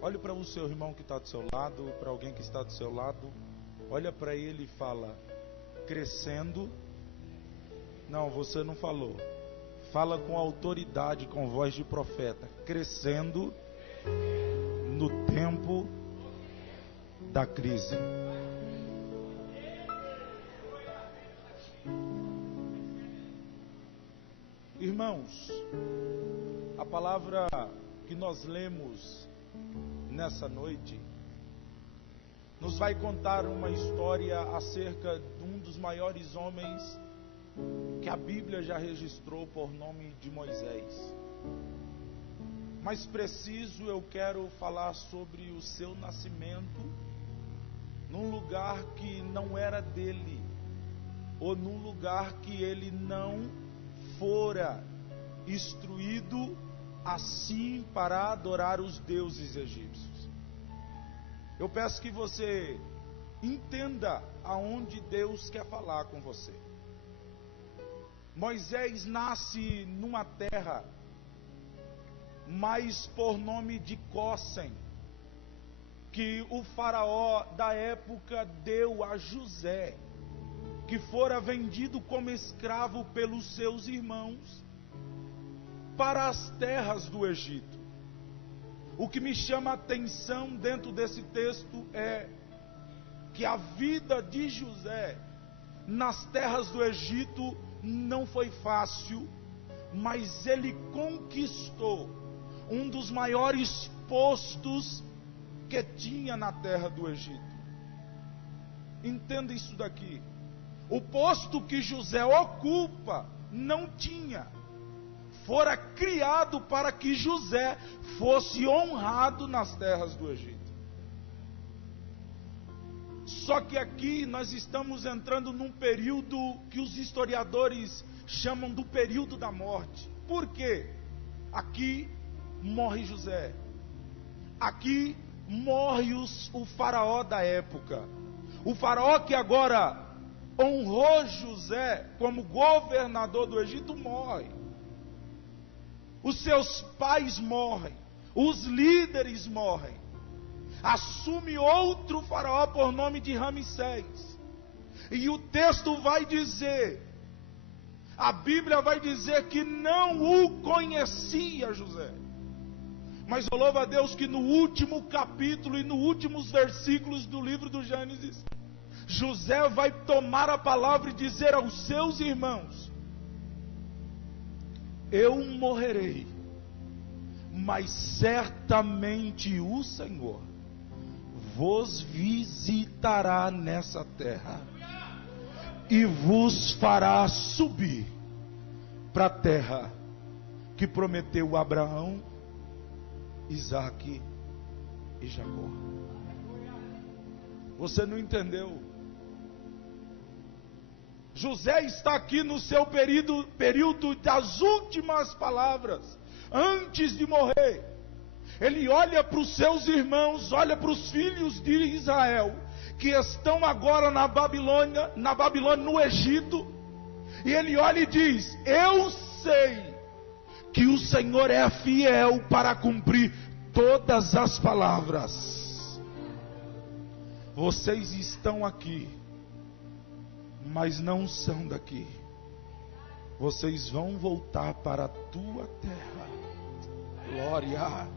Olhe para o seu irmão que está do seu lado, para alguém que está do seu lado. Olha para ele e fala: crescendo. Não, você não falou. Fala com autoridade, com voz de profeta. Crescendo no tempo da crise. Irmãos, a palavra que nós lemos nessa noite nos vai contar uma história acerca de um dos maiores homens que a Bíblia já registrou por nome de Moisés. Mais preciso, eu quero falar sobre o seu nascimento num lugar que não era dele, ou num lugar que ele não fora instruído assim para adorar os deuses egípcios. Eu peço que você entenda aonde Deus quer falar com você. Moisés nasce numa terra, mas por nome de Gósen, que o faraó da época deu a José, que fora vendido como escravo pelos seus irmãos para as terras do Egito. O que me chama a atenção dentro desse texto é que a vida de José nas terras do Egito não foi fácil, mas ele conquistou um dos maiores postos que tinha na terra do Egito. Entenda isso daqui. O posto que José ocupa não tinha. Fora criado para que José fosse honrado nas terras do Egito. Só que aqui nós estamos entrando num período que os historiadores chamam do período da morte. Por quê? Aqui morre José. Aqui morre o faraó da época. O faraó que agora honrou José como governador do Egito morre. Os seus pais morrem. Os líderes morrem. Assume outro faraó por nome de Ramsés. E o texto vai dizer, a Bíblia vai dizer que não o conhecia José. Mas eu louvo a Deus que no último capítulo e nos últimos versículos do livro do Gênesis, José vai tomar a palavra e dizer aos seus irmãos: eu morrerei, mas certamente o Senhor vos visitará nessa terra e vos fará subir para a terra que prometeu a Abraão, Isaque e Jacó. Você não entendeu? José está aqui no seu período das últimas palavras, antes de morrer. Ele olha para os seus irmãos, olha para os filhos de Israel, que estão agora na Babilônia, no Egito, e ele olha e diz: eu sei que o Senhor é fiel para cumprir todas as palavras. Vocês estão aqui, mas não são daqui. Vocês vão voltar para a tua terra. Glória.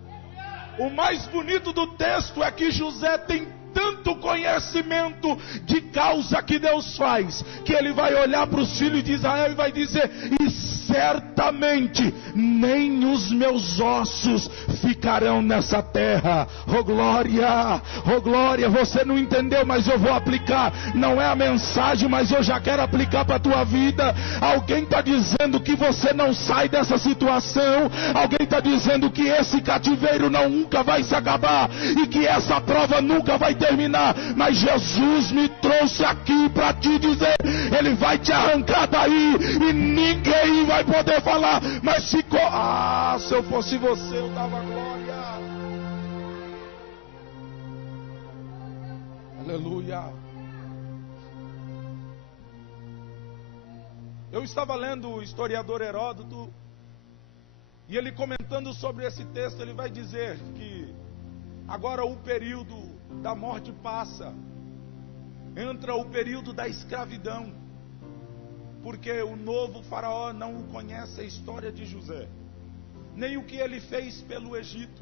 O mais bonito do texto é que José tem tanto conhecimento de causa que Deus faz, que ele vai olhar para os filhos de Israel e vai dizer: e certamente nem os meus ossos ficarão nessa terra. Oh glória, oh glória. Você não entendeu, mas eu vou aplicar. Não é a mensagem, mas eu já quero aplicar para a tua vida. Alguém está dizendo que você não sai dessa situação. Alguém está dizendo que esse cativeiro nunca vai se acabar e que essa prova nunca vai terminar. Mas Jesus me trouxe aqui para te dizer: ele vai te arrancar daí e ninguém vai poder falar, mas ficou. Ah, se eu fosse você, eu dava glória. Aleluia. Eu estava lendo o historiador Heródoto, e ele comentando sobre esse texto, ele vai dizer que Agora o período da morte passa, entra o período da escravidão, porque o novo faraó não conhece a história de José, nem o que ele fez pelo Egito.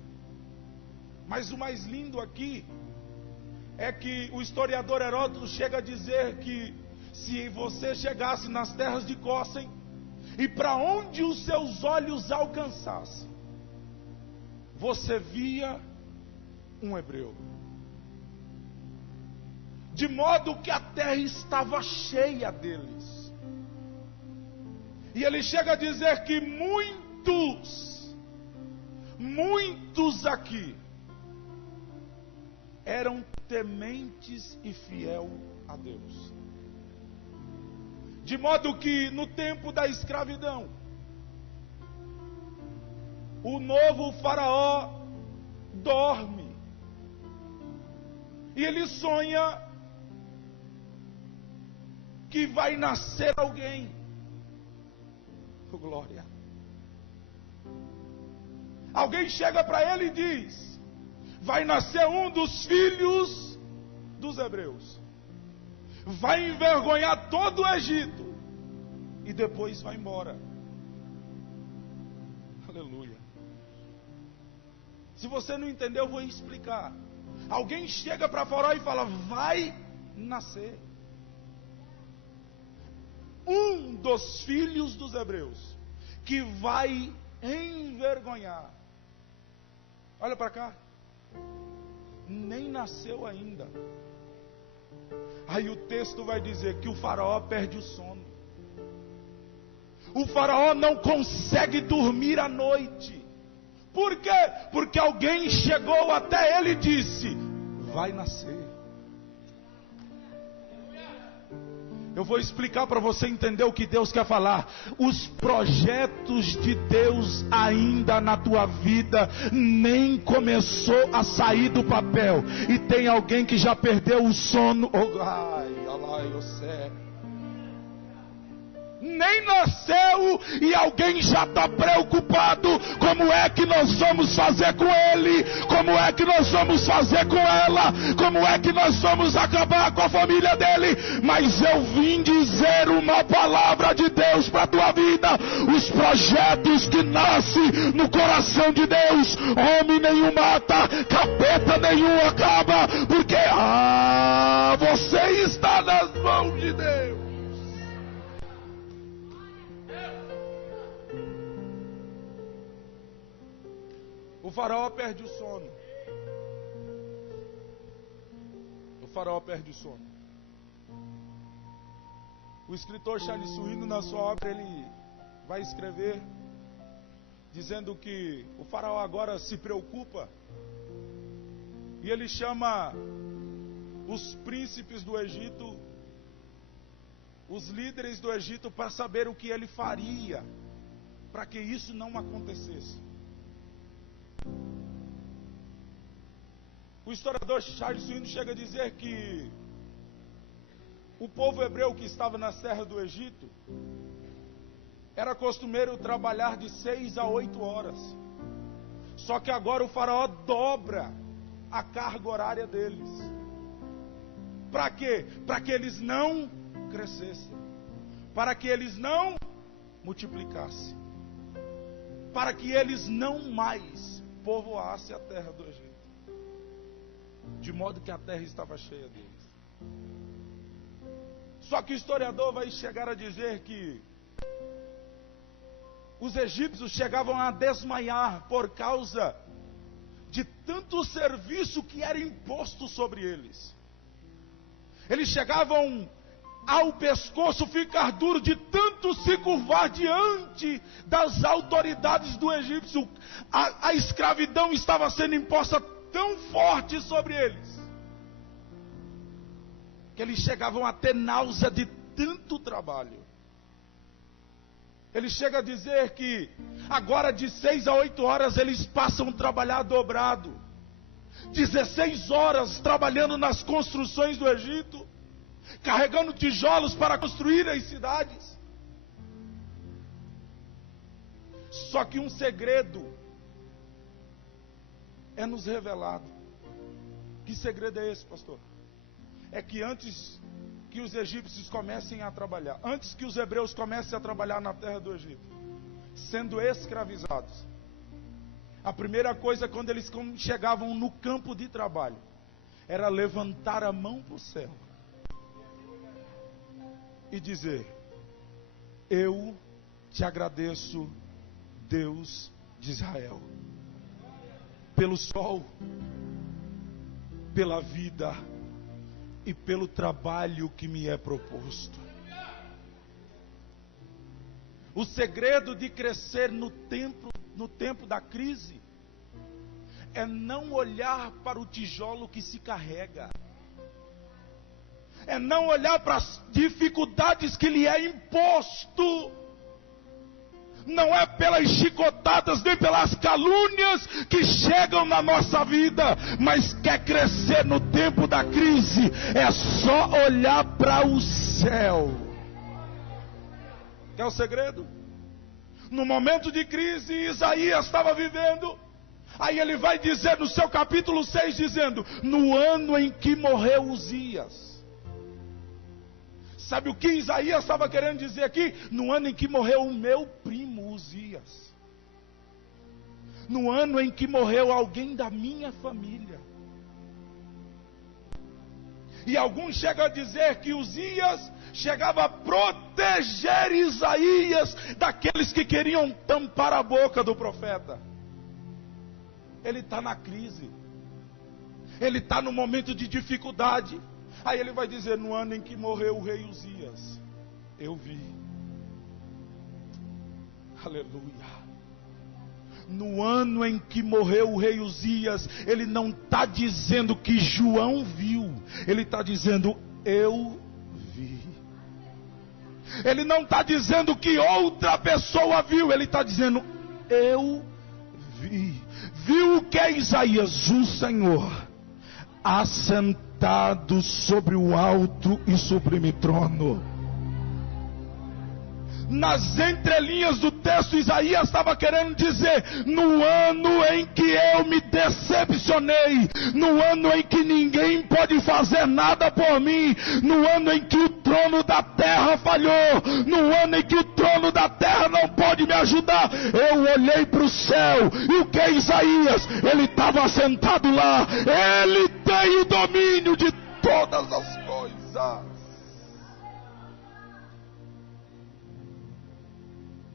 Mas o mais lindo aqui é que o historiador Heródoto chega a dizer que se você chegasse nas terras de Gósen e para onde os seus olhos alcançassem, você via um hebreu. De modo que a terra estava cheia deles. E ele chega a dizer que muitos aqui eram tementes e fiel a Deus. De modo que no tempo da escravidão, o novo faraó dorme. E ele sonha que vai nascer alguém. Oh, glória. Alguém chega para ele e diz: vai nascer um dos filhos dos hebreus. Vai envergonhar todo o Egito. E depois vai embora. Aleluia. Se você não entendeu, eu vou explicar. Alguém chega para Faraó e fala: vai nascer um dos filhos dos hebreus, que vai envergonhar. Olha para cá. Nem nasceu ainda. Aí o texto vai dizer que o faraó perde o sono. O faraó não consegue dormir à noite. Por quê? Porque alguém chegou até ele e disse: vai nascer. Eu vou explicar para você entender o que Deus quer falar. Os projetos de Deus ainda na tua vida nem começou a sair do papel. E tem alguém que já perdeu o sono. Oh, ai, eu sei. Nem nasceu e alguém já está preocupado. Como é que nós vamos fazer com ele? Como é que nós vamos fazer com ela? Como é que nós vamos acabar com a família dele? Mas eu vim dizer uma palavra de Deus para a tua vida. Os projetos que nascem no coração de Deus, homem nenhum mata, capeta nenhum acaba, porque você está nas mãos de Deus. O faraó perde o sono. O faraó perde o sono. O escritor Charles Swindoll, na sua obra, ele vai escrever dizendo que o faraó agora se preocupa e ele chama os príncipes do Egito, os líderes do Egito, para saber o que ele faria para que isso não acontecesse. O historiador Charles Swindoll chega a dizer que o povo hebreu que estava nas terras do Egito era costumeiro trabalhar de 6 a 8 horas. Só que agora o faraó dobra a carga horária deles. Para quê? Para que eles não crescessem, para que eles não multiplicassem, para que eles não mais povoassem a terra do Egito. De modo que a terra estava cheia deles. Só que o historiador vai chegar a dizer que os egípcios chegavam a desmaiar por causa de tanto serviço que era imposto sobre eles. Eles chegavam ao pescoço ficar duro de tanto se curvar diante das autoridades do egípcio. A escravidão estava sendo imposta tão forte sobre eles, que eles chegavam a ter náusea de tanto trabalho. Ele chega a dizer que agora de 6 a 8 horas eles passam a trabalhar dobrado. 16 horas trabalhando nas construções do Egito, carregando tijolos para construir as cidades. Só que um segredo é nos revelado. Que segredo é esse, pastor? É que antes que os egípcios comecem a trabalhar, antes que os hebreus comecem a trabalhar na terra do Egito, sendo escravizados, a primeira coisa quando eles chegavam no campo de trabalho, era levantar a mão para o céu e dizer: eu te agradeço, Deus de Israel, pelo sol, pela vida e pelo trabalho que me é proposto. O segredo de crescer no tempo da crise é não olhar para o tijolo que se carrega, é não olhar para as dificuldades que lhe é imposto. Não é pelas chicotadas nem pelas calúnias que chegam na nossa vida, mas quer crescer no tempo da crise, é só olhar para o céu. Quer o segredo? No momento de crise, Isaías estava vivendo. Aí ele vai dizer no seu capítulo 6, dizendo: no ano em que morreu Uzias. Sabe o que Isaías estava querendo dizer aqui? No ano em que morreu o meu primo Uzias. No ano em que morreu alguém da minha família. E alguns chegam a dizer que Uzias chegava a proteger Isaías daqueles que queriam tampar a boca do profeta. Ele está na crise, ele está no momento de dificuldade. Aí ele vai dizer: no ano em que morreu o rei Uzias, eu vi. Aleluia. No ano em que morreu o rei Uzias, ele não está dizendo que João viu, ele está dizendo: eu vi. Ele não está dizendo que outra pessoa viu, ele está dizendo: eu vi. Viu o que é Isaías? O Senhor assentado sobre o alto e sublime trono. Nas entrelinhas do texto, Isaías estava querendo dizer: no ano em que eu me decepcionei, no ano em que ninguém pode fazer nada por mim, no ano em que o trono da terra falhou, no ano em que o trono da terra não pode me ajudar, eu olhei para o céu, e o que é Isaías? Ele estava sentado lá. Ele tem o domínio de todas as coisas.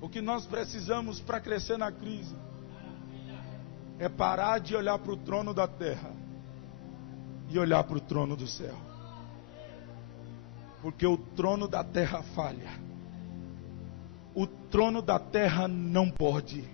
O que nós precisamos para crescer na crise é parar de olhar para o trono da terra e olhar para o trono do céu. Porque o trono da terra falha. O trono da terra não pode.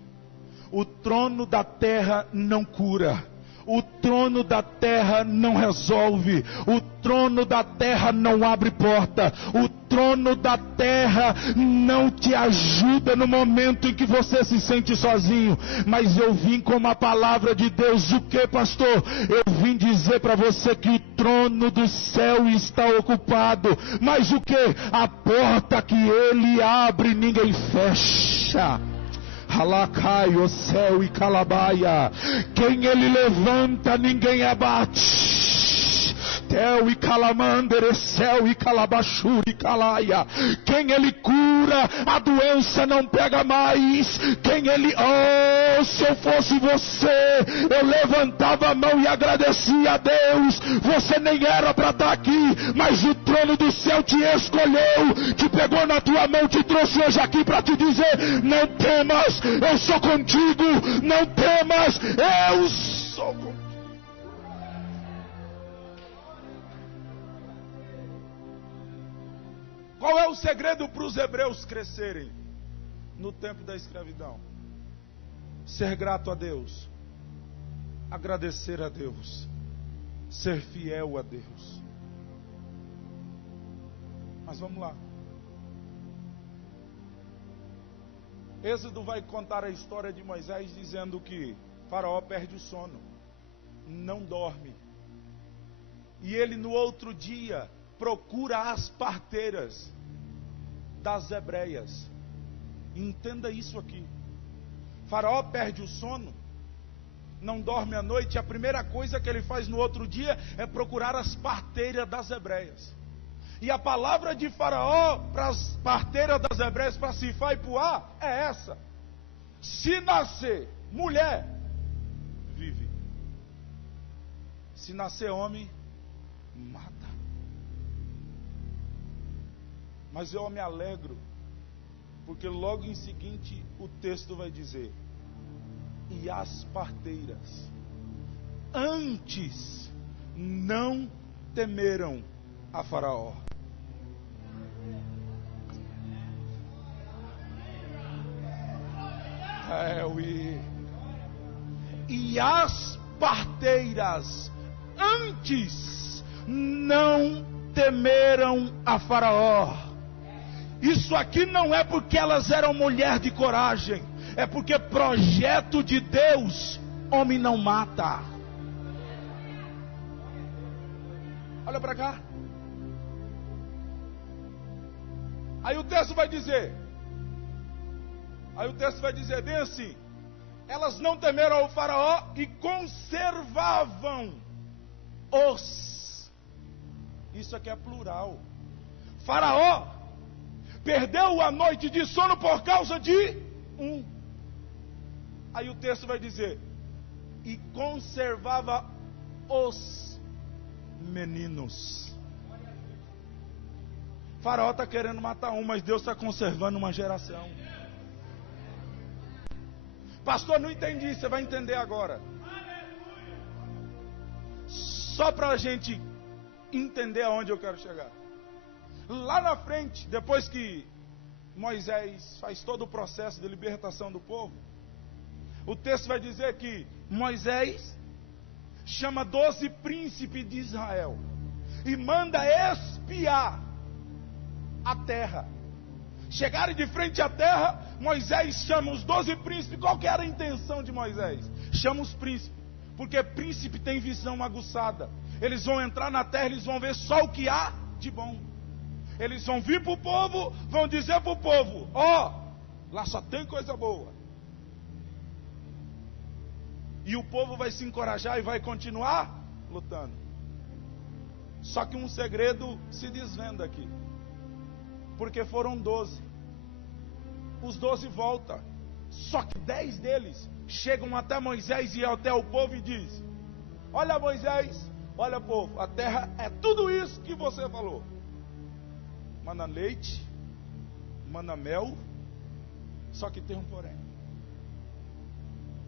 O trono da terra não cura. O trono da terra não resolve. O trono da terra não abre porta. O trono da terra não te ajuda no momento em que você se sente sozinho. Mas eu vim com uma palavra de Deus. O que, pastor? Eu vim dizer para você que o trono do céu está ocupado. Mas o que? A porta que ele abre, ninguém fecha. Halacai, o céu e calabaia. Quem ele levanta, ninguém abate. Tel e calamandere, céu e calabachuri calaia. Quem ele cura, a doença não pega mais. Quem ele, oh, se eu fosse você, eu levantava a mão e agradecia a Deus. Você nem era para estar aqui, mas o trono do céu te escolheu, te pegou na tua mão, te trouxe hoje aqui para te dizer: não temas, eu sou contigo. Não temas, eu sou contigo. Qual é o segredo para os hebreus crescerem no tempo da escravidão? Ser grato a Deus, agradecer a Deus, ser fiel a Deus. Mas vamos lá. Êxodo vai contar a história de Moisés dizendo que Faraó perde o sono, não dorme. E ele no outro dia procura as parteiras das hebreias. Entenda isso aqui. Faraó perde o sono não dorme à noite, a primeira coisa que ele faz no outro dia é procurar as parteiras das hebreias. E a palavra de Faraó para as parteiras das hebreias, para Sifá e Puá, é essa: se nascer mulher, vive. Se nascer homem, mata. Mas eu me alegro, porque logo em seguinte o texto vai dizer: e as parteiras antes não temeram a Faraó. E as parteiras antes não temeram a Faraó. Isso aqui não é porque elas eram mulher de coragem, é porque projeto de Deus, homem não mata. Olha para cá. Aí o texto vai dizer bem assim: elas não temeram ao Faraó e conservavam os. Isso aqui é plural. Faraó perdeu a noite de sono por causa de um. Aí o texto vai dizer: e conservava os meninos. Faraó está querendo matar um, mas Deus está conservando uma geração. Pastor, não entendi, você vai entender agora. Só para a gente entender aonde eu quero chegar. Lá na frente, depois que Moisés faz todo o processo de libertação do povo, o texto vai dizer que Moisés chama 12 príncipes de Israel e manda espiar a terra. Chegarem de frente à terra, Moisés chama os 12 príncipes. Qual que era a intenção de Moisés? Chama os príncipes, porque príncipe tem visão aguçada. Eles vão entrar na terra, eles vão ver só o que há de bom. Eles vão vir para o povo, vão dizer para o povo: ó, lá só tem coisa boa. E o povo vai se encorajar e vai continuar lutando. Só que um segredo se desvenda aqui, porque foram 12. Os 12 voltam. Só que 10 deles chegam até Moisés e até o povo e diz: olha, Moisés, olha, povo, a terra é tudo isso que você falou. Mana leite, mana mel. Só que tem um porém.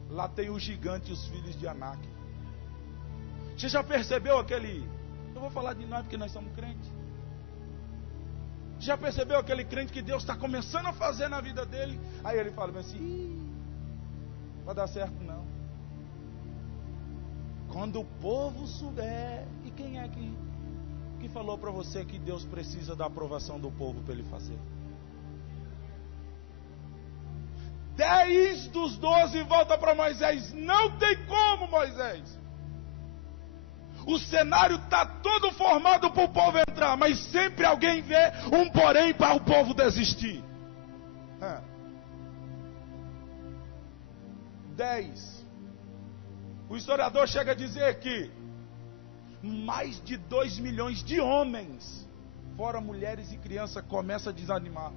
Lá tem o gigante e os filhos de Anak. Você já percebeu aquele... Eu vou falar de nós porque nós somos crentes. Já percebeu aquele crente que Deus está começando a fazer na vida dele? Aí ele fala assim: vai dar certo não. Quando o povo souber. E quem é que falou para você que Deus precisa da aprovação do povo para ele fazer? 10 dos 12 volta para Moisés: não tem como, Moisés. O cenário está todo formado para o povo entrar, mas sempre alguém vê um porém para o povo desistir. 10. O historiador chega a dizer que mais de 2 milhões de homens, fora mulheres e crianças, começam a desanimar.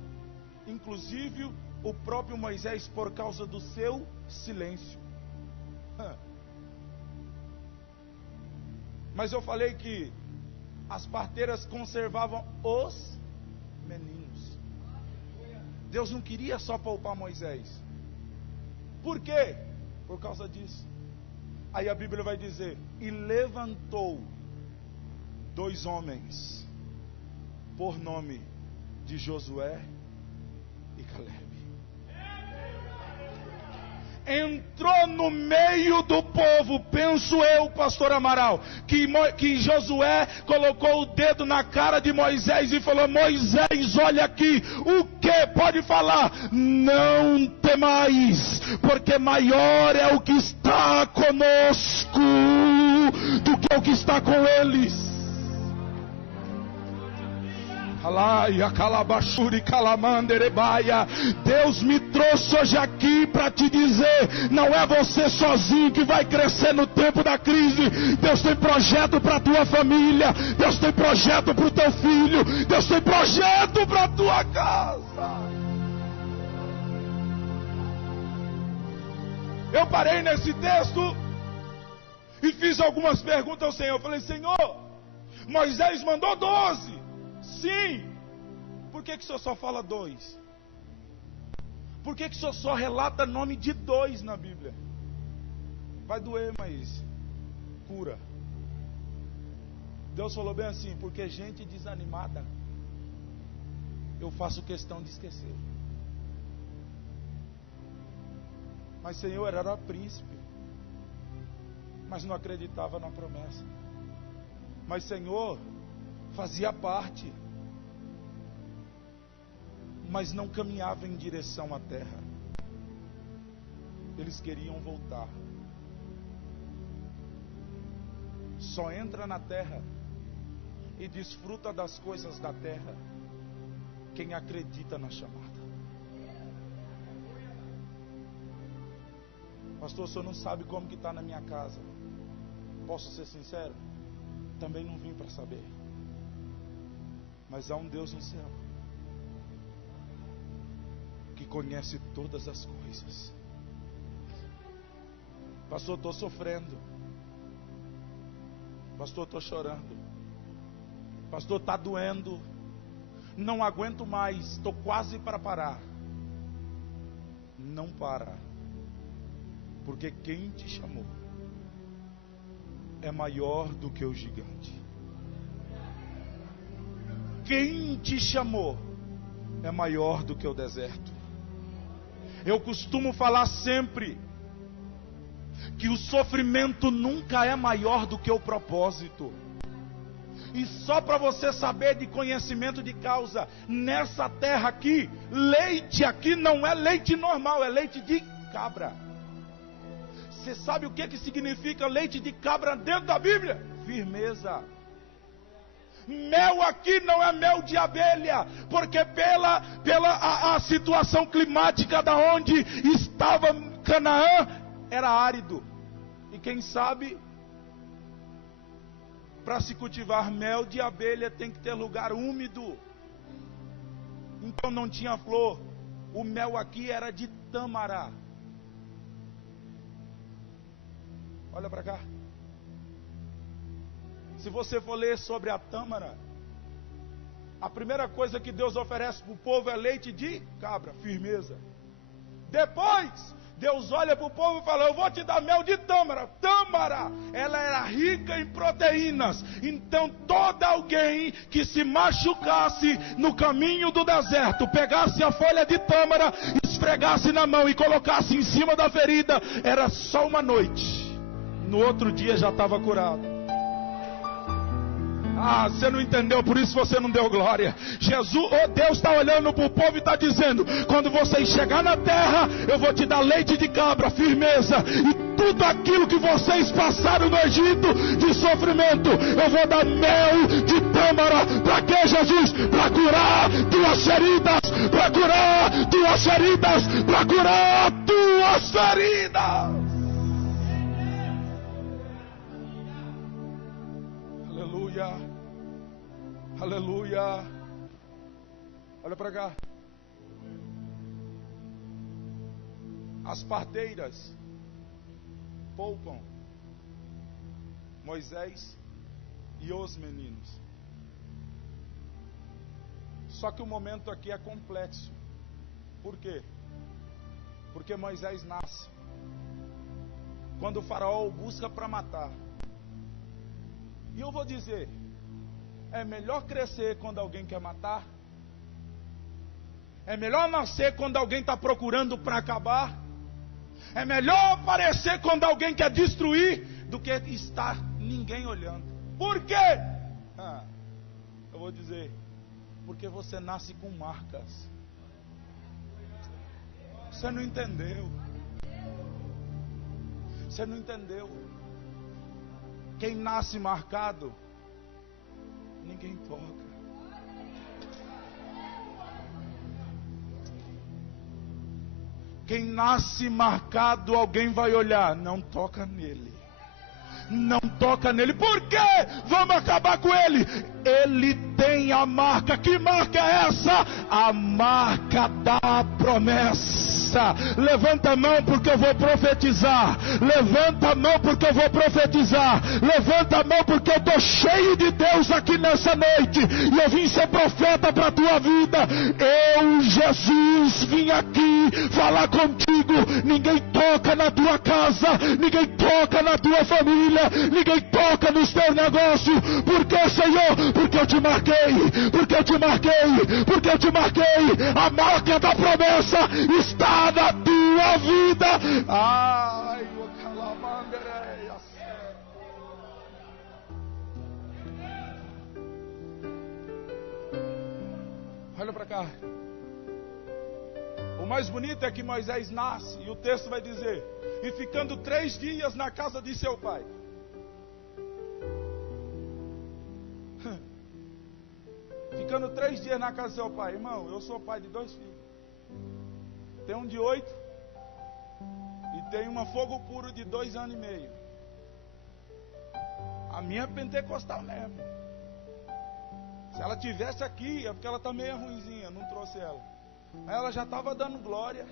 Inclusive o próprio Moisés, por causa do seu silêncio. Mas eu falei que as parteiras conservavam os meninos. Deus não queria só poupar Moisés. Por quê? Por causa disso. Aí a Bíblia vai dizer: e levantou 2 homens, por nome de Josué e Caleb. Entrou no meio do povo. Penso eu, pastor Amaral, que Josué colocou o dedo na cara de Moisés e falou: Moisés, olha aqui. O que? Pode falar. Não temais, porque maior é o que está conosco do que o que está com eles. Deus me trouxe hoje aqui para te dizer: não é você sozinho que vai crescer no tempo da crise. Deus tem projeto para a tua família, Deus tem projeto para o teu filho, Deus tem projeto para a tua casa. Eu parei nesse texto e fiz algumas perguntas ao Senhor. Eu falei: Senhor, Moisés mandou 12. Sim. Por que o Senhor só fala 2? Por que o Senhor só relata nome de 2 na Bíblia? Vai doer, mas cura. Deus falou bem assim: porque gente desanimada eu faço questão de esquecer. Mas Senhor, era príncipe, mas não acreditava na promessa. Mas Senhor, fazia parte, mas não caminhava em direção à terra. Eles queriam voltar. Só entra na terra e desfruta das coisas da terra quem acredita na chamada. Pastor, o senhor não sabe como que está na minha casa. Posso ser sincero? Também não vim para saber. Mas há um Deus no céu que conhece todas as coisas. Pastor, estou sofrendo. Pastor, estou chorando. Pastor, está doendo. Não aguento mais. Estou quase para parar. Não para. Porque quem te chamou é maior do que o gigante. Quem te chamou é maior do que o deserto. Eu costumo falar sempre que o sofrimento nunca é maior do que o propósito. E só para você saber de conhecimento de causa, nessa terra aqui, leite aqui não é leite normal, é leite de cabra. Você sabe o que significa leite de cabra dentro da Bíblia? Firmeza. Mel aqui não é mel de abelha, porque pela a situação climática da onde estava Canaã, era árido. E quem sabe, para se cultivar mel de abelha tem que ter lugar úmido. Então não tinha flor. O mel aqui era de tâmara. Olha para cá. Se você for ler sobre a tâmara, a primeira coisa que Deus oferece para o povo é leite de cabra, firmeza. Depois, Deus olha para o povo e fala: eu vou te dar mel de tâmara. Tâmara, ela era rica em proteínas. Então todo alguém que se machucasse no caminho do deserto, pegasse a folha de tâmara, esfregasse na mão e colocasse em cima da ferida, era só uma noite. No outro dia já estava curado. Ah, você não entendeu, por isso você não deu glória. Jesus, Deus está olhando para o povo e está dizendo: quando vocês chegar na terra, eu vou te dar leite de cabra, firmeza. E tudo aquilo que vocês passaram no Egito de sofrimento, eu vou dar mel de tâmara. Para quê, Jesus? Para curar tuas feridas. Para curar tuas feridas. Para curar tuas feridas. Aleluia. Aleluia. Olha para cá. As parteiras poupam Moisés e os meninos. Só que o momento aqui é complexo. Por quê? Porque Moisés nasce quando o faraó o busca para matar. E eu vou dizer, é melhor crescer quando alguém quer matar? É melhor nascer quando alguém está procurando para acabar? É melhor aparecer quando alguém quer destruir do que estar ninguém olhando. Por quê? Eu vou dizer, porque você nasce com marcas. Você não entendeu. Você não entendeu. Quem nasce marcado, ninguém toca. Quem nasce marcado, alguém vai olhar, não toca nele. Não toca nele. Por quê? Vamos acabar com ele. Ele tem a marca. Que marca é essa? A marca da promessa. Levanta a mão porque eu vou profetizar. Levanta a mão porque eu vou profetizar. Levanta a mão porque eu estou cheio de Deus aqui nessa noite. E eu vim ser profeta para a tua vida. Eu, Jesus, vim aqui falar contigo. Ninguém toca na tua casa. Ninguém toca na tua família. Ninguém toca nos teus negócios. Por que, Senhor? Porque eu te marquei. Porque eu te marquei. Porque eu te marquei. A marca da promessa está na tua vida. Ai, o calamandereia. Olha para cá. O mais bonito é que Moisés nasce, e o texto vai dizer: e ficando 3 dias na casa de seu pai. Ficando 3 dias na casa de seu pai. Irmão, eu sou pai de 2 filhos. Tem um de 8 e tem uma fogo puro de 2 anos e meio. A minha é pentecostal mesmo. Se ela tivesse aqui, é porque ela está meio ruinzinha, não trouxe ela. Aí ela já estava dando glória.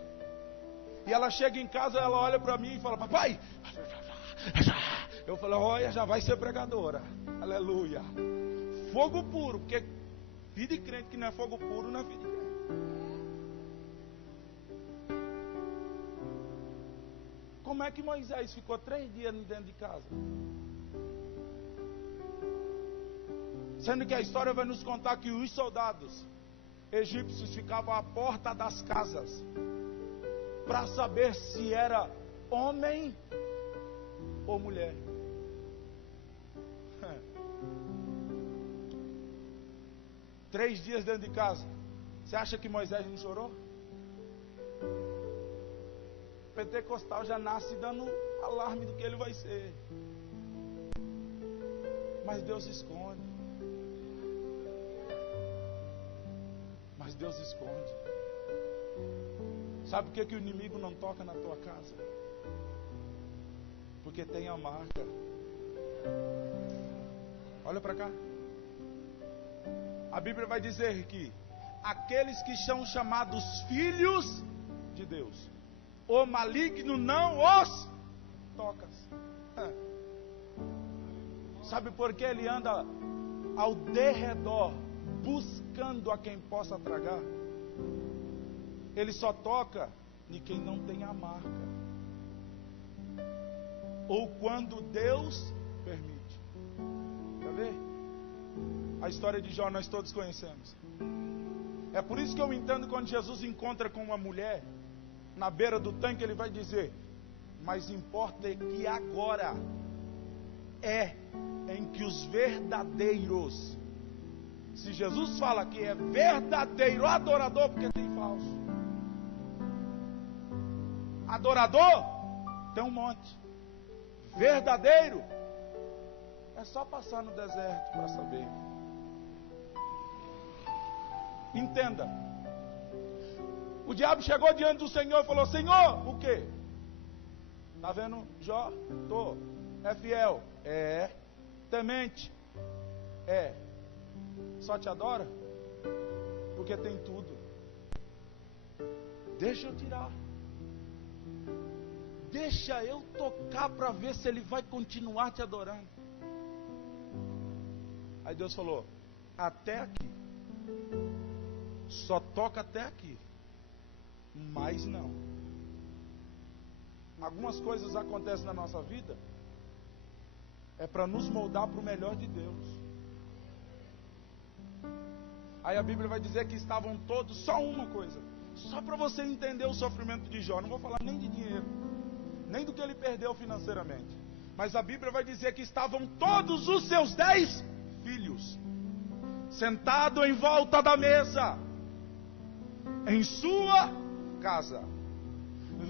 E ela chega em casa, ela olha para mim e fala: papai. Eu falo: olha, já vai ser pregadora. Aleluia. Fogo puro, porque filho de crente que não é fogo puro, não é filho de crente. Como é que Moisés ficou 3 dias dentro de casa? Sendo que a história vai nos contar que os soldados egípcios ficavam à porta das casas para saber se era homem ou mulher. 3 dias dentro de casa. Você acha que Moisés não chorou? Pentecostal já nasce dando alarme do que ele vai ser. Mas Deus esconde. Mas Deus esconde. Sabe por que o inimigo não toca na tua casa? Porque tem a marca. Olha para cá. A Bíblia vai dizer que aqueles que são chamados filhos de Deus, o maligno não os toca. Sabe por que ele anda ao derredor buscando a quem possa tragar? Ele só toca de quem não tem a marca, ou quando Deus permite. Quer ver? A história de Jó nós todos conhecemos. É por isso que eu entendo quando Jesus encontra com uma mulher na beira do tanque, ele vai dizer: mas importa é que agora é em que os verdadeiros, se Jesus fala que é verdadeiro adorador, porque tem falso. Adorador tem um monte. Verdadeiro é só passar no deserto para saber. Entenda. O diabo chegou diante do Senhor e falou: Senhor, o quê? Está vendo Jó? Tô. É fiel? É. Temente? É. Só te adora? Porque tem tudo. Deixa eu tirar. Deixa eu tocar para ver se ele vai continuar te adorando. Aí Deus falou: até aqui. Só toca até aqui. Mas não. Algumas coisas acontecem na nossa vida é para nos moldar para o melhor de Deus. Aí a Bíblia vai dizer que estavam todos, só uma coisa, só para você entender o sofrimento de Jó. Não vou falar nem de dinheiro, nem do que ele perdeu financeiramente, mas a Bíblia vai dizer que estavam todos os seus 10 filhos sentados em volta da mesa em sua casa.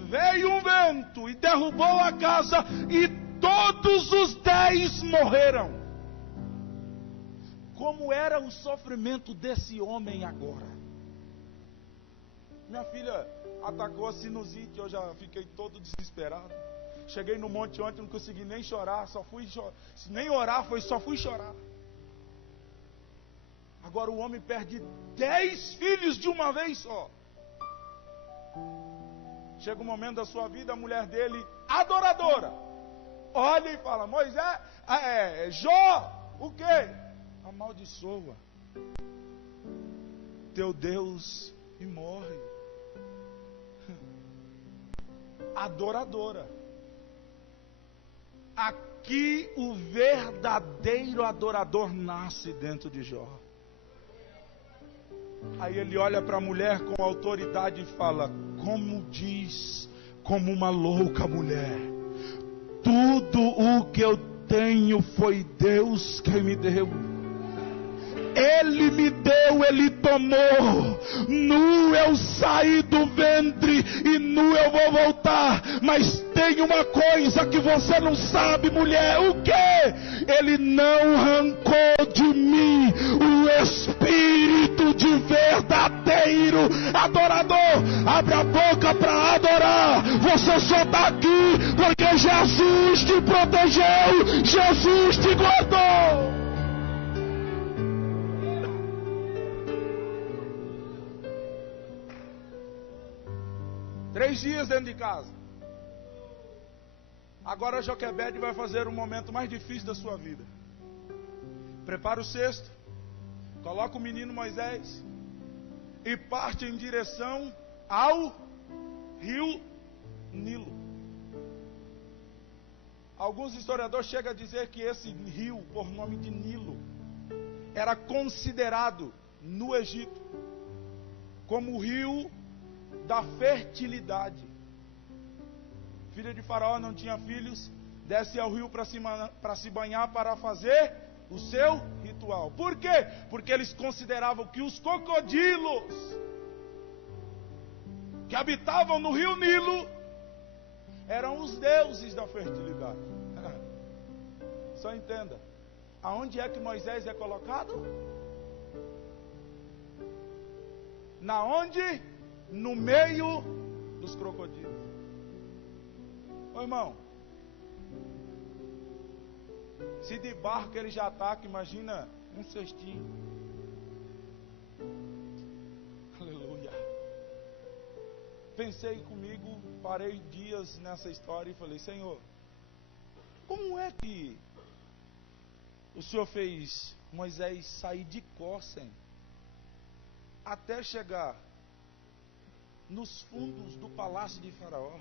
Veio um vento e derrubou a casa, e todos os 10 morreram. Como era o sofrimento desse homem agora? Minha filha, Atacou a sinusite, eu já fiquei todo desesperado. Cheguei no monte ontem, não consegui nem chorar, só fui chorar. Nem orar, só fui chorar. Agora o homem perde 10 filhos de uma vez só. Chega um momento da sua vida, a mulher dele, adoradora, olha e fala: Moisés, Jó, o quê? Amaldiçoa teu Deus e morre. Adoradora. Aqui o verdadeiro adorador nasce dentro de Jó. Aí ele olha para a mulher com autoridade e fala: como diz, como uma louca mulher, tudo o que eu tenho foi Deus quem me deu. Ele me deu, Ele tomou. Nu eu saí do ventre e nu eu vou voltar. Mas tem uma coisa que você não sabe, mulher. O que? Ele não arrancou de mim o espírito de verdadeiro adorador. Abre a boca para adorar. Você só está aqui porque Jesus te protegeu, Jesus te guardou. Três dias dentro de casa. Agora Joquebede vai fazer o momento mais difícil da sua vida. Prepara o cesto, coloca o menino Moisés e parte em direção ao rio Nilo. Alguns historiadores chegam a dizer que esse rio, por nome de Nilo, era considerado no Egito como o rio da fertilidade. Filha de Faraó não tinha filhos, desce ao rio para se banhar, para fazer o seu ritual. Por quê? Porque eles consideravam que os crocodilos que habitavam no rio Nilo eram os deuses da fertilidade. Só entenda, aonde é que Moisés é colocado? Na onde? No meio dos crocodilos. Ô irmão, se de barco ele já ataca, imagina um cestinho. Aleluia. Pensei comigo, parei dias nessa história e falei: Senhor, como é que o Senhor fez Moisés sair de Gósen até chegar nos fundos do palácio de Faraó?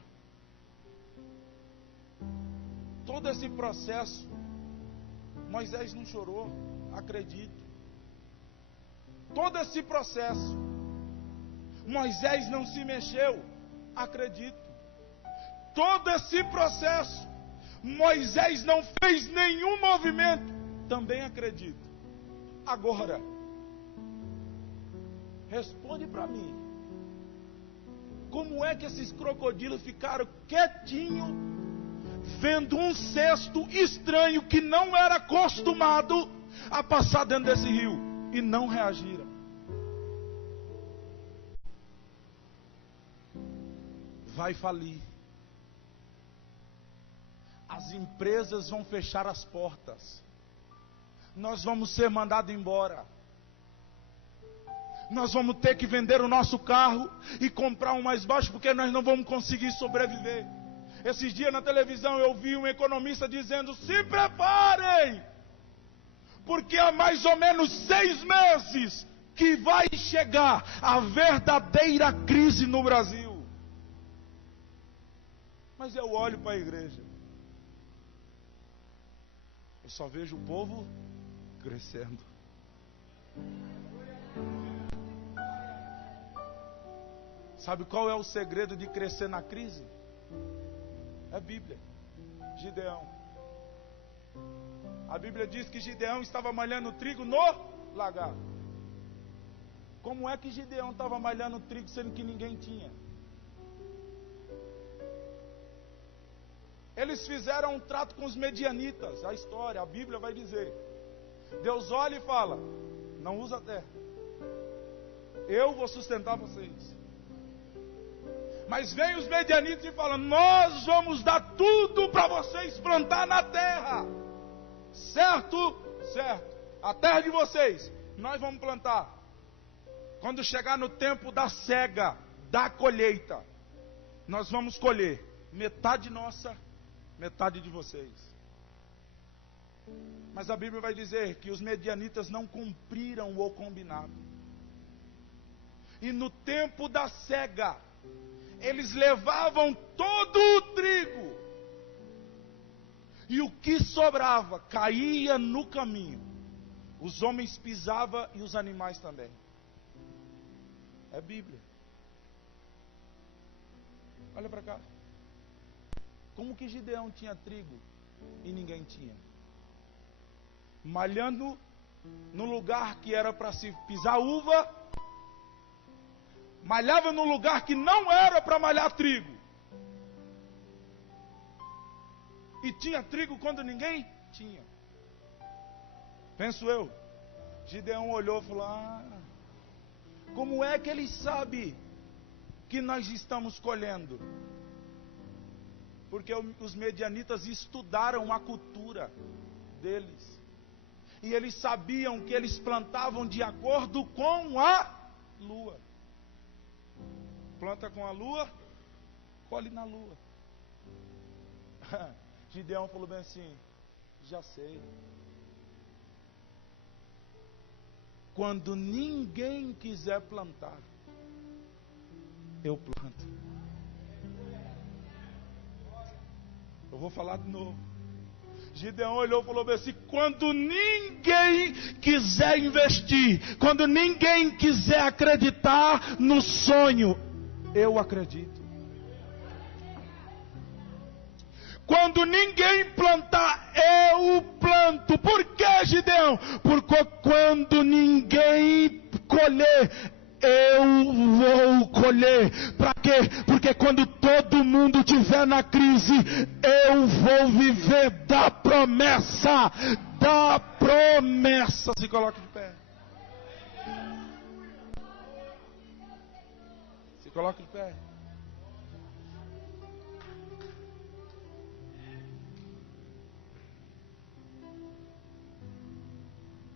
Todo esse processo, Moisés não chorou, acredito. Todo esse processo, Moisés não se mexeu, acredito. Todo esse processo, Moisés não fez nenhum movimento, também acredito. Agora, responde para mim. Como é que esses crocodilos ficaram quietinhos, vendo um cesto estranho que não era acostumado a passar dentro desse rio, e não reagiram? Vai falir. As empresas vão fechar as portas. Nós vamos ser mandados embora. Nós vamos ter que vender o nosso carro e comprar um mais baixo, porque nós não vamos conseguir sobreviver. Esses dias na televisão eu vi um economista dizendo: se preparem, porque há mais ou menos 6 meses que vai chegar a verdadeira crise no Brasil. Mas eu olho para a igreja, eu só vejo o povo crescendo. Sabe qual é o segredo de crescer na crise? É a Bíblia. Gideão. A Bíblia diz que Gideão estava malhando trigo no lagar. Como é que Gideão estava malhando trigo sendo que ninguém tinha? Eles fizeram um trato com os medianitas. A história, a Bíblia vai dizer. Deus olha e fala: não usa terra, eu vou sustentar vocês. Mas vem os medianitas e falam: nós vamos dar tudo para vocês plantar na terra. Certo? Certo. A terra de vocês, nós vamos plantar. Quando chegar no tempo da cega, da colheita, nós vamos colher metade nossa, metade de vocês. Mas a Bíblia vai dizer que os medianitas não cumpriram o combinado. E no tempo da cega, eles levavam todo o trigo. E o que sobrava caía no caminho. Os homens pisavam e os animais também. É Bíblia. Olha para cá. Como que Gideão tinha trigo e ninguém tinha? Malhando no lugar que era para se pisar uva, malhava no lugar que não era para malhar trigo. E tinha trigo quando ninguém tinha. Penso eu. Gideão olhou e falou: como é que ele sabe que nós estamos colhendo? Porque os medianitas estudaram a cultura deles. E eles sabiam que eles plantavam de acordo com a lua. Planta com a lua, colhe na lua. Gideão falou bem assim: já sei. Quando ninguém quiser plantar, eu planto. Eu vou falar de novo. Gideão olhou e falou assim: quando ninguém quiser investir, quando ninguém quiser acreditar no sonho, eu acredito. Quando ninguém plantar, eu planto. Por que, Gideão? Porque quando ninguém colher, eu vou colher. Para quê? Porque quando todo mundo estiver na crise, eu vou viver da promessa. Da promessa. Se coloque de pé. Se coloque de pé.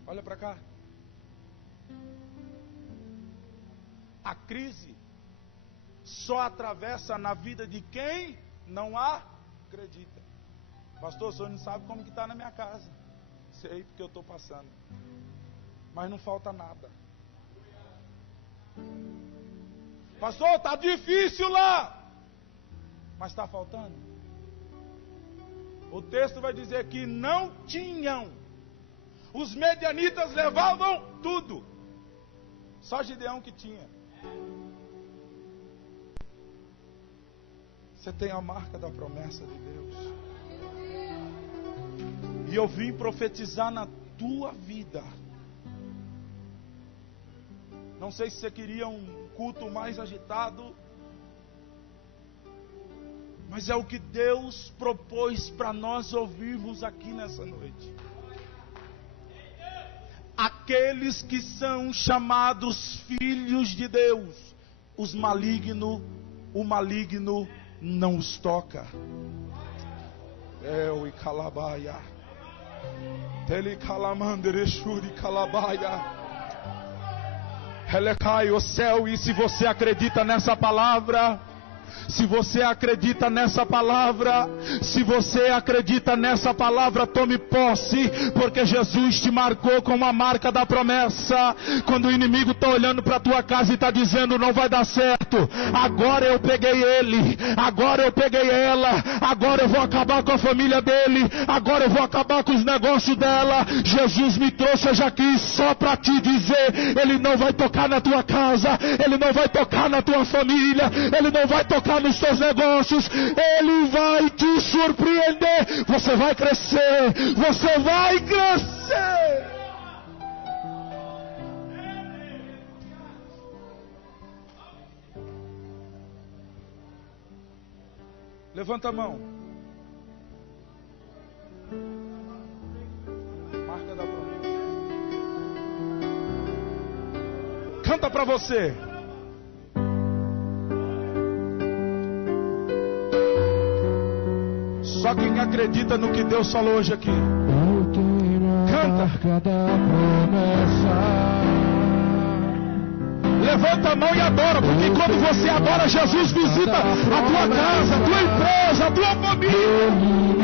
Olha para cá. A crise só atravessa na vida de quem não acredita. Pastor, o senhor não sabe como que está na minha casa. Sei, porque eu estou passando. Mas não falta nada. Pastor, está difícil lá. Mas está faltando. O texto vai dizer que não tinham. Os medianitas levavam tudo. Só Gideão que tinha. Você tem a marca da promessa de Deus. E eu vim profetizar na tua vida. Não sei se você queria um culto mais agitado, mas é o que Deus propôs para nós ouvirmos aqui nessa noite. Aqueles que são chamados filhos de Deus, o maligno não os toca. Eu e calabaia. Tele calamandere shuri calabaia. Ele cai o céu. E se você acredita nessa palavra, se você acredita nessa palavra, tome posse, porque Jesus te marcou com uma marca da promessa. Quando o inimigo está olhando para a tua casa e está dizendo não vai dar certo, agora eu peguei ele, agora eu peguei ela, agora eu vou acabar com a família dele, agora eu vou acabar com os negócios dela. Jesus me trouxe hoje aqui só para te dizer, ele não vai tocar na tua casa, ele não vai tocar na tua família, ele não vai tocar nos seus negócios, ele vai te surpreender. Você vai crescer, você vai crescer. Levanta a mão. Marca da promessa. Canta para você. Só quem acredita no que Deus falou hoje aqui. Canta. Levanta a mão e adora, porque quando você adora, Jesus visita a tua casa, a tua empresa, a tua família.